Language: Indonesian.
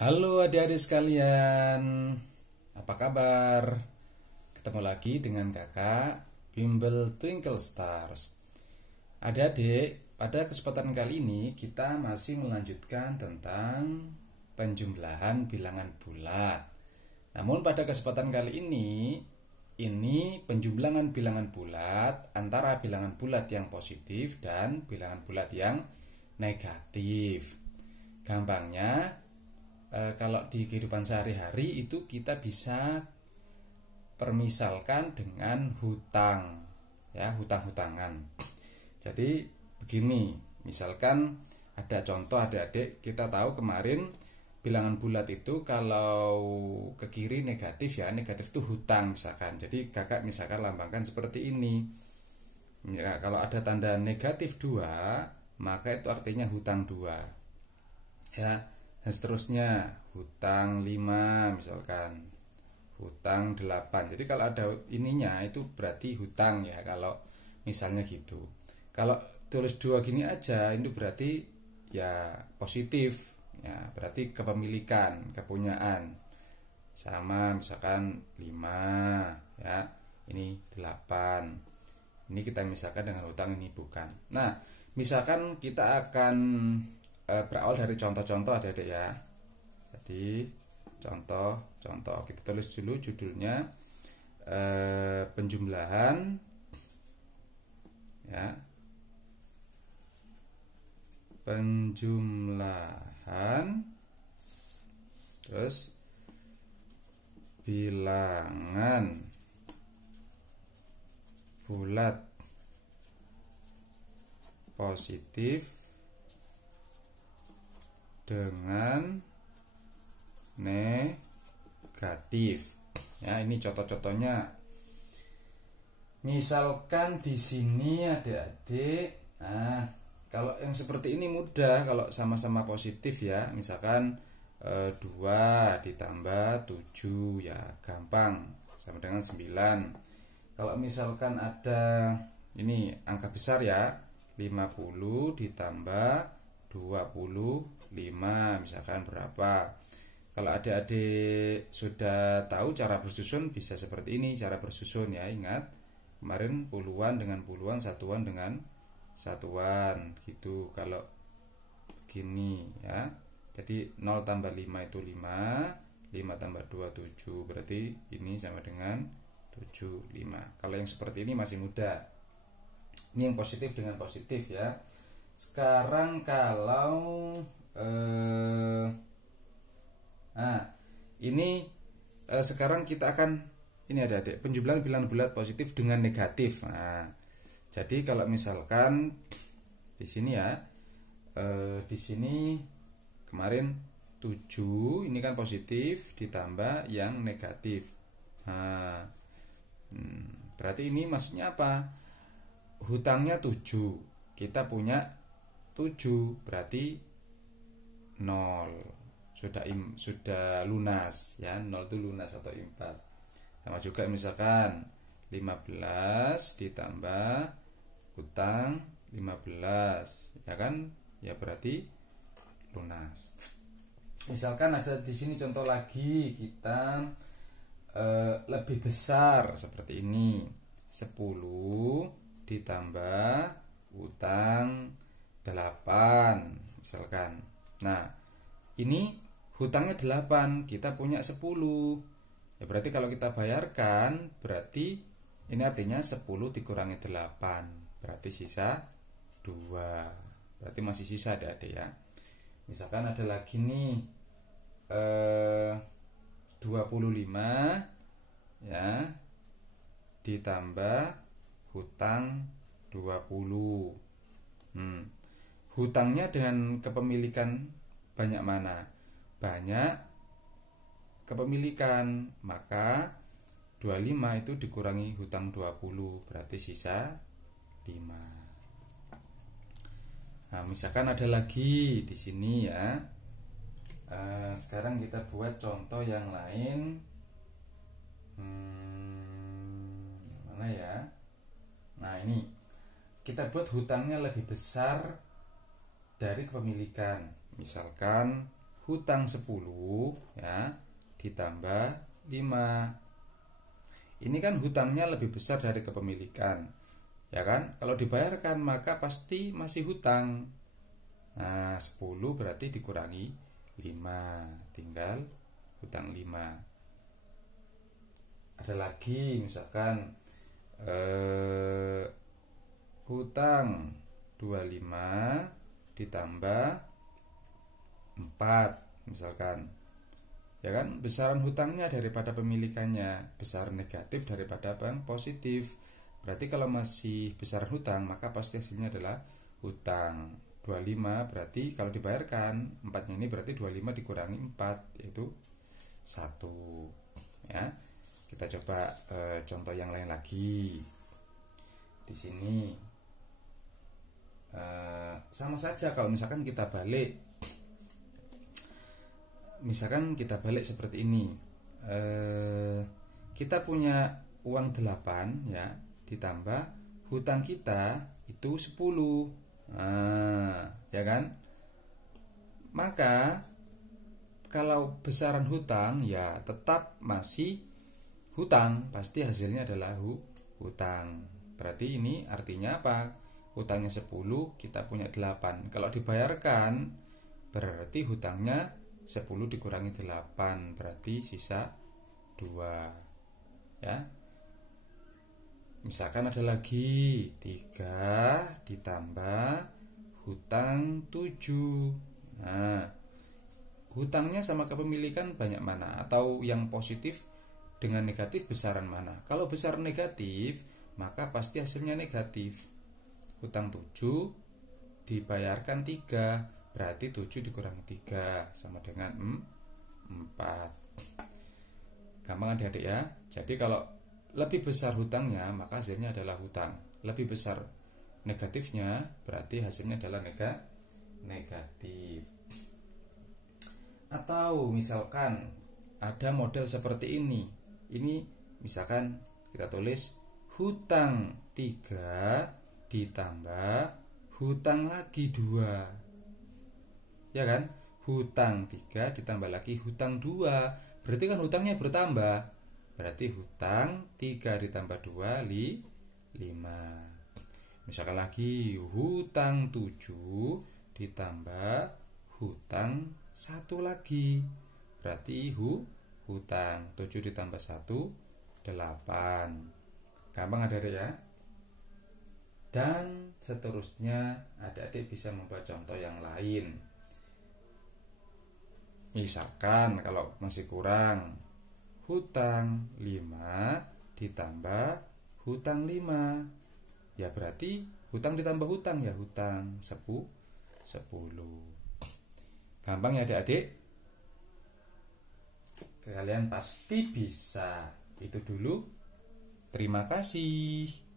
Halo adik-adik sekalian, apa kabar? Ketemu lagi dengan kakak Bimbel Twinkle Stars. Adik-adik, pada kesempatan kali ini kita masih melanjutkan tentang penjumlahan bilangan bulat. Namun pada kesempatan kali ini penjumlahan bilangan bulat antara bilangan bulat yang positif dan bilangan bulat yang negatif. Gampangnya, kalau di kehidupan sehari-hari itu kita bisa permisalkan dengan hutang, ya, hutang-hutangan. Jadi begini, misalkan ada contoh adik-adik, kita tahu kemarin bilangan bulat itu kalau ke kiri negatif, ya negatif itu hutang misalkan. Jadi kakak misalkan lambangkan seperti ini, ya, kalau ada tanda negatif 2 maka itu artinya hutang 2, ya. Dan seterusnya, hutang 5 misalkan, hutang 8. Jadi kalau ada ininya itu berarti hutang, ya, kalau misalnya gitu. Kalau tulis 2 gini aja itu berarti ya positif, ya, berarti kepemilikan, kepunyaan. Sama misalkan 5, ya, ini 8. Ini kita misalkan dengan hutang, ini bukan. Nah, misalkan kita akan berawal dari contoh-contoh adik-adik, ya. Jadi contoh-contoh kita tulis dulu judulnya, penjumlahan, ya, penjumlahan terus bilangan bulat positif dengan negatif. Ya, ini contoh-contohnya. Misalkan di sini adik-adik, nah, kalau yang seperti ini mudah kalau sama-sama positif, ya. Misalkan 2 ditambah 7, ya gampang, sama dengan 9. Kalau misalkan ada ini angka besar, ya, 50 ditambah 25 misalkan berapa. Kalau adik-adik sudah tahu cara bersusun, bisa seperti ini cara bersusun, ya. Ingat kemarin puluhan dengan puluhan, satuan dengan satuan gitu. Kalau begini, ya, jadi 0 tambah 5 itu 5, 5 tambah 2 7, berarti ini sama dengan 75. Kalau yang seperti ini masih mudah. Ini yang positif dengan positif, ya. Sekarang kalau ini sekarang kita akan ini adik-adik, penjumlahan bilangan bulat positif dengan negatif. Nah, jadi kalau misalkan di sini, ya, di sini kemarin 7 ini kan positif ditambah yang negatif. Nah, berarti ini maksudnya apa? Hutangnya 7, kita punya 7, berarti 0. Sudah lunas, ya. 0 itu lunas atau impas. Sama juga misalkan 15 ditambah hutang 15, ya kan? Ya berarti lunas. Misalkan ada di sini contoh lagi, kita lebih besar seperti ini. 10 ditambah hutang 8 misalkan. Nah, ini hutangnya 8, kita punya 10. Ya berarti kalau kita bayarkan, berarti ini artinya 10 dikurangi 8, berarti sisa 2. Berarti masih sisa adik-adik, ya. Misalkan ada lagi nih 25, ya, ditambah hutang 20. Hutangnya dengan kepemilikan banyak mana? Banyak kepemilikan, maka 25 itu dikurangi hutang 20, berarti sisa 5. Nah, misalkan ada lagi di sini, ya. Sekarang kita buat contoh yang lain. Mana, ya? Nah, ini kita buat hutangnya lebih besar dari kepemilikan. Misalkan hutang 10 ya ditambah 5. Ini kan hutangnya lebih besar dari kepemilikan. Ya kan? Kalau dibayarkan maka pasti masih hutang. Nah, 10 berarti dikurangi 5, tinggal hutang 5. Ada lagi misalkan hutang 25 ditambah 4 misalkan. Ya kan, besaran hutangnya daripada pemilikannya besar negatif daripada bank positif. Berarti kalau masih besar hutang maka pasti hasilnya adalah hutang. 25 berarti kalau dibayarkan 4-nya ini berarti 25 dikurangi 4 yaitu 1. Ya. Kita coba contoh yang lain lagi. Di sini sama saja kalau misalkan kita balik. Misalkan kita balik seperti ini. Kita punya uang 8 ya ditambah hutang kita itu 10. Nah, ya kan? Maka kalau besaran hutang ya tetap masih hutang, pasti hasilnya adalah hutang. Berarti ini artinya apa? Hutangnya 10, kita punya 8. Kalau dibayarkan berarti hutangnya 10 dikurangi 8, berarti sisa 2. Ya. Misalkan ada lagi 3 ditambah hutang 7. Nah, hutangnya sama kepemilikan banyak mana? Atau yang positif dengan negatif besaran mana? Kalau besar negatif, maka pasti hasilnya negatif. Hutang 7 dibayarkan 3, berarti 7 dikurangi 3 sama dengan 4. Gampang adik-adik ya. Jadi kalau lebih besar hutangnya maka hasilnya adalah hutang. Lebih besar negatifnya berarti hasilnya adalah negatif. Atau misalkan ada model seperti ini. Ini misalkan kita tulis hutang 3 ditambah hutang lagi 2. Ya kan? Hutang 3 ditambah lagi hutang 2. Berarti kan hutangnya bertambah. Berarti hutang 3 ditambah 2 5. Misalkan lagi hutang 7 ditambah hutang 1 lagi. Berarti hutang 7 ditambah 1 8. Gampang adik-adik ya. Dan seterusnya adik-adik bisa membuat contoh yang lain. Misalkan kalau masih kurang hutang 5 ditambah hutang 5. Ya berarti hutang ditambah hutang ya hutang 10. Gampang ya adik-adik? Kalian pasti bisa. Itu dulu. Terima kasih.